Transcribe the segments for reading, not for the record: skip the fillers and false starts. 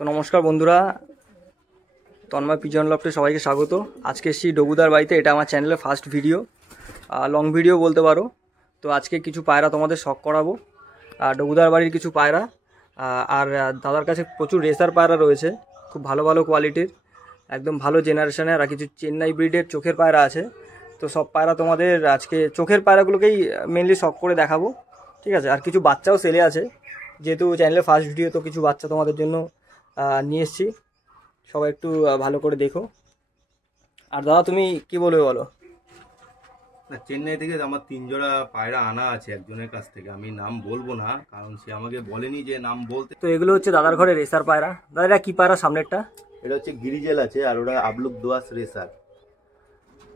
তো নমস্কার বন্ধুরা, তন্ময় পিজন লফটে সবাইকে স্বাগত। আজকে এসেছি ডবুদার বাড়িতে। এটা আমার চ্যানেলের ফার্স্ট ভিডিও, লং ভিডিও বলতে পারো। তো আজকে কিছু পায়রা তোমাদের শখ করাবো। ডবুদার বাড়ির কিছু পায়রা, আর দাদার কাছে প্রচুর রেসার পায়রা রয়েছে, খুব ভালো ভালো কোয়ালিটির, একদম ভালো জেনারেশনের। আর কিছু চেন্নাই ব্রিডের চোখের পায়রা আছে। তো সব পায়রা তোমাদের আজকে চোখের পায়রাগুলোকেই মেনলি শখ করে দেখাবো, ঠিক আছে। আর কিছু বাচ্চাও সেলে আছে, যেহেতু চ্যানেলের ফার্স্ট ভিডিও, তো কিছু বাচ্চা তোমাদের জন্য নিয়ে এসেছি। সবাই একটু ভালো করে দেখো। আর দাদা তুমি কি বলবে বলো। না, চেন্নাই থেকে আমার 3 জোড়া পায়রা আনা আছে একজনের কাছ থেকে। আমি নাম বলবো না, কারণ সে আমাকে বলেনি যে নাম বলতে। তো এগুলো হচ্ছে দাদার ঘরে রেসার পায়রা। দাদা এটা কি পায়রা সামনেরটা? এটা হচ্ছে গিরিজেল আছে, আর ওটা আবলুক দোয়াস রেসার,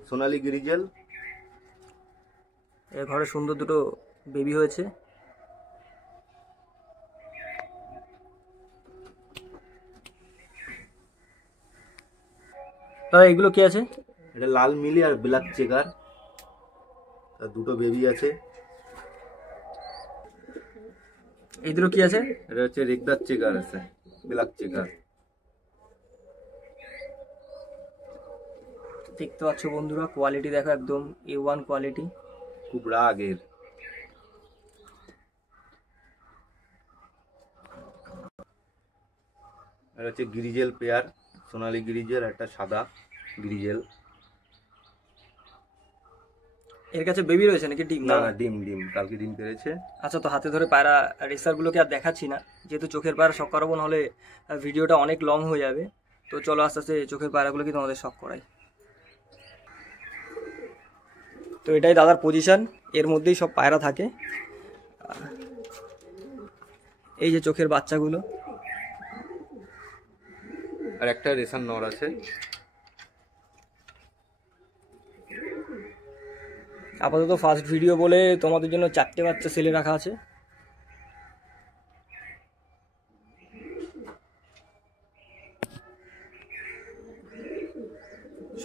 সোনালি গিরিজেল। এর ঘরে সুন্দর দুটো বেবি হয়েছে। দাদা এগুলো কি আছে? এটা লাল মিলি আর ব্ল্যাক চেকার, তার দুটো বেবি আছে। এই দুটো কি আছে? এটা হচ্ছে রেগদার চেকার আছে, ব্ল্যাক চেকার। দেখতে পাচ্ছ বন্ধুরা, কোয়ালিটি দেখো, একদম A1 কোয়ালিটি, খুব রাগের। এটা হচ্ছে গিরিজেল পেয়ার, সোনালি গিরিজেল, একটা সাদা গিরিজেল। এর কাছে বেবি রয়েছে নাকি ডিম? না না, ডিম ডিম, কালকে ডিম পেরেছে। আচ্ছা, তো হাতে ধরে পায়রা রেসারগুলোকে আর দেখাচ্ছি না, যেহেতু চোখের পায়রা শখ করাবো, নাহলে ভিডিওটা অনেক লং হয়ে যাবে। তো চলো আস্তে আস্তে চোখের পায়রাগুলোকে তোমাদের শখ করাই। তো এটাই দাদার পজিশন, এর মধ্যেই সব পায়রা থাকে। এই যে চোখের বাচ্চাগুলো, আর একটা রেশন নর আছে। আপাতত ফার্স্ট ভিডিও বলে তোমাদের জন্য 4টে বাচ্চা সেলে রাখা আছে।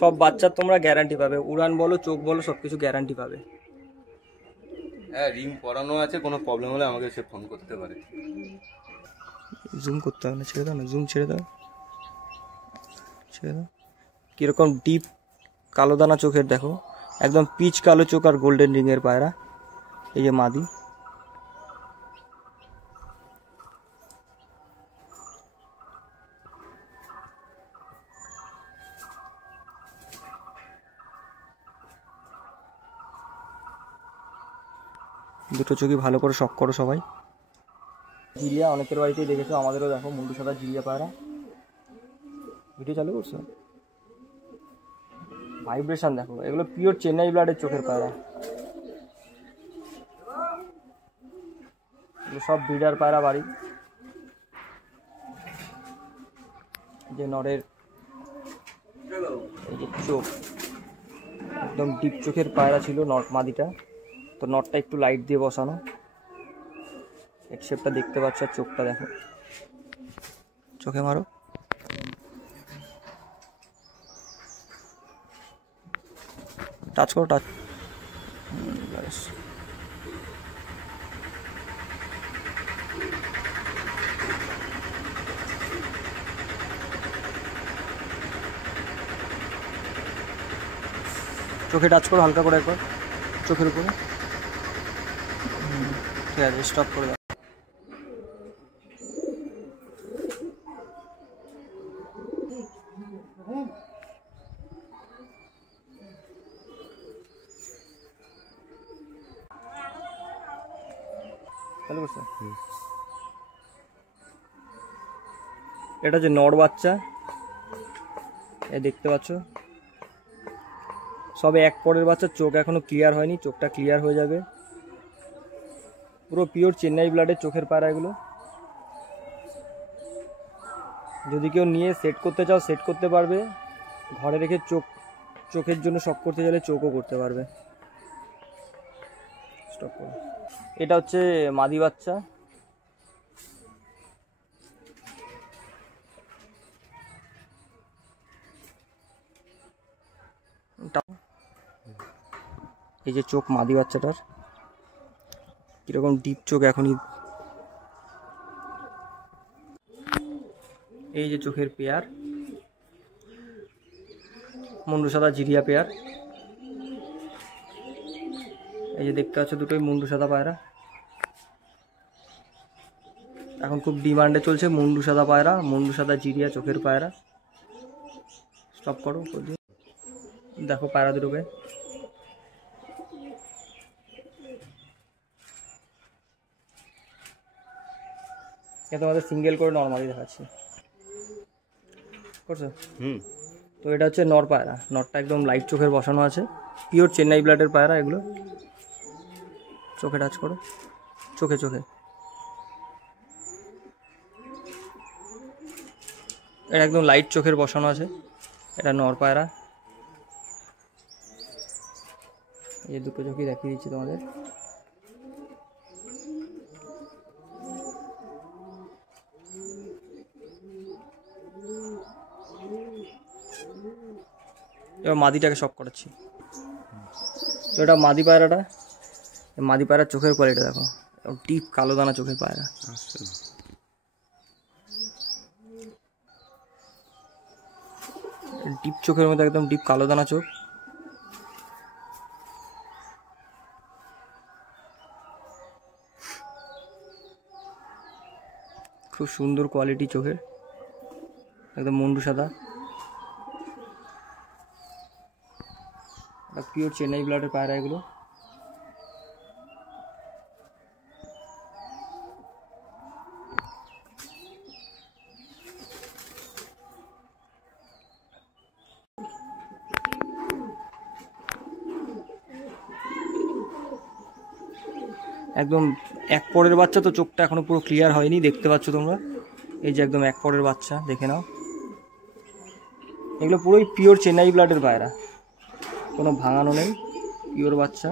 সব বাচ্চার তোমরা গ্যারান্টি পাবে, উড়ান বলো চোখ বলো সবকিছু গ্যারান্টি পাবে। হ্যাঁ, রিং পরানো আছে, কোনো প্রবলেম হলে আমাকে সে ফোন করতে পারে। জুম করতে হবে না, ছেড়ে দাও না, জুম ছেড়ে দাও, ছেড়ে দাও। কীরকম ডিপ কালো দানা চোখের দেখো, একদম পিচ কালো চোখ আর গোল্ডেন রিংয়ের পায়রা। এই যে মাদি, দুটো চোখই ভালো করে শখ করো সবাই। জিরিয়া অনেকের বাড়িতেই দেখেছো, আমাদেরও দেখো মুন্ডু সাদা জিরিয়া পায়রা। ভিডিও চালু করছো? ভাইব্রেশন দেখো, এগুলো পিওর চেন্নাই ব্লাডের চোখের পায়রা। এগুলো সব ব্রিডার পায়রা বাড়ি। যে নরের এই যে চোখ, একদম ডিপ চোখের পায়রা ছিল নট মাদিটা। তো নটটা একটু লাইট দিয়ে বসানো, এক শেপটা দেখতে পাচ্ছ। আর চোখটা দেখো, চোখে মারো, টাচ করো, টাচ। চোখে টাচ করো হালকা করে একবার, চোখের উপরে। ঠিক আছে, স্টপ করে দাও। চালু করছো? এটা হচ্ছে নর বাচ্চা, এ দেখতে পাচ্ছ। সবে এক পরের বাচ্চা, চোখ এখনো ক্লিয়ার হয়নি, চোখটা ক্লিয়ার হয়ে যাবে। পুরো পিওর চেন্নাই ব্লাডের চোখের পায়রা এগুলো। যদি কেউ নিয়ে সেট করতে চাও সেট করতে পারবে, ঘরে রেখে চোখের জন্য শখ করতে চাইলে চোখও করতে পারবে। স্টপ করো। এটা হচ্ছে মাদি বাচ্চা। এই যে চোখ মাদি বাচ্চাটার, কিরকম ডিপ চোখ এখনই। এই যে চোখের পেয়ার, মুন্ডু সাদা জিরিয়া পেয়ার। এই যে দেখতে পাচ্ছ দুটোই মুন্ডু সাদা পায়রা। এখন খুব ডিমান্ডে চলছে মুন্ডু সাদা পায়রা, মুন্ডু সাদা জিরিয়া চোখের পায়রা। স্টপ করো। দেখো পায়রা দুটোকে। এটা তোমাদের সিঙ্গেল করে নর্মালি দেখাচ্ছি, করছো? তো এটা হচ্ছে নর পায়রা। নরটা একদম লাইট চোখের বসানো আছে, পিওর চেন্নাই ব্লাডের পায়রা এগুলো। চোখে টাচ করো, চোখে চোখে। এটা একদম লাইট চোখের বসানো আছে, এটা নর পায়রা। এই দুটো চোখই দেখিয়ে দিচ্ছি তোমাদের। এবার মাদিটাকে শক করাচ্ছি। তো এটা মাদি পায়রাটা, মাদি পায়রার চোখের কোয়ালিটি দেখো, ডিপ কালো দানা চোখের পায়রা। ডিপ চোখের মধ্যে একদম ডিপ কালো দানা চোখ। খুব সুন্দর কোয়ালিটি চোখের, একদম মুন্ডু সাদা। পিওর চেন্নাই ব্লাডের পায়রা এগুলো। একদম এক পরের বাচ্চা, তো চোখটা এখনো পুরো ক্লিয়ার হয়নি, দেখতে পাচ্ছ তোমরা। এই যে একদম এক পরের বাচ্চা, দেখে নাও। এগুলো পুরোই পিওর চেন্নাই ব্লাডের পায়রা, কোনো ভাঙানো নেই, পিওর বাচ্চা।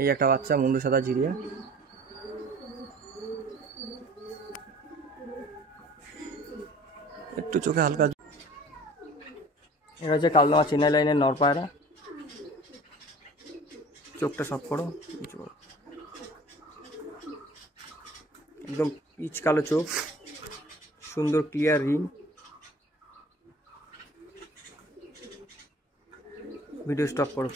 এই একটা বাচ্চা মুন্ডু সাদা জিরিয়া। একটু চোখে হালকা। এটা হচ্ছে কালদমা চেন্নাই লাইনের নর পায়রা। চোখটা সব করো, একদম পিচ কালো চোখ, সুন্দর ক্লিয়ার রিম। ভিডিও স্টপ করো।